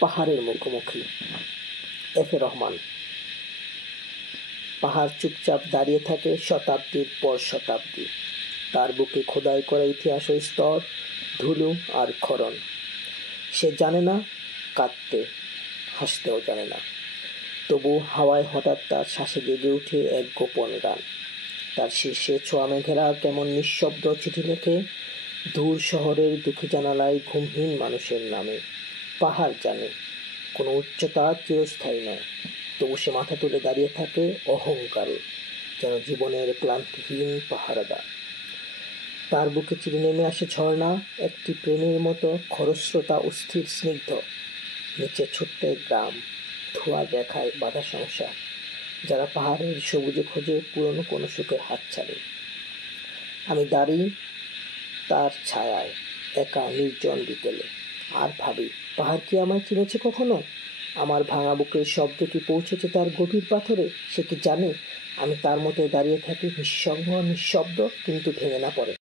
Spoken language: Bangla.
পাহাড়ের মুখোমুখি। এফ এ রহমান। পাহাড় চুপচাপ দাঁড়িয়ে থাকে শতাব্দীর পর শতাব্দী। তার বুকে খোদাই করা ইতিহাসের স্তর, ধুলো আর ক্ষরণ। সে জানে না কাঁদতে, হাসতেও জানে না। তবু হাওয়ায় হঠাৎ তার শ্বাসে জেগে উঠে এক গোপন গান। তার শীর্ষে ছোঁয়া মেঘেরা কেমন নিঃশব্দ চিঠি লেখে দূর শহরের দুঃখী জানালায় ঘুমহীন মানুষের নামে। পাহাড় জানে কোনো উচ্চতা চিরস্থায়ী নয়, তবু সে মাথা তুলে দাঁড়িয়ে থাকে অহংকারে, যেন জীবনের ক্লান্তিহীন পাহারাদার। তার বুকে চিরে নেমে আসে ঝর্ণা, একটি প্রেমের মতো খরস্রোতা অস্থির স্নিগ্ধ। নিচে ছোট্ট এক গ্রাম, ধোঁয়ার রেখায় বাঁধা সংসার, যারা পাহাড়ের সবুজে খোঁজে পুরনো কোনো সুখের হাতছানি। আমি দাঁড়িয়ে তার ছায়ায়, একা নির্জন বিকেলে, আর ভাবি, পাহাড় কি আমায় চিনেছে কখনো? আমার ভাঙা বুকের শব্দ কি পৌঁছেছে তার গভীর পাথরে? সে কি জানে আমি তার মতো দাঁড়িয়ে থাকি নিঃসঙ্গ, নিঃশব্দ, কিন্তু ভেঙে না পড়ে?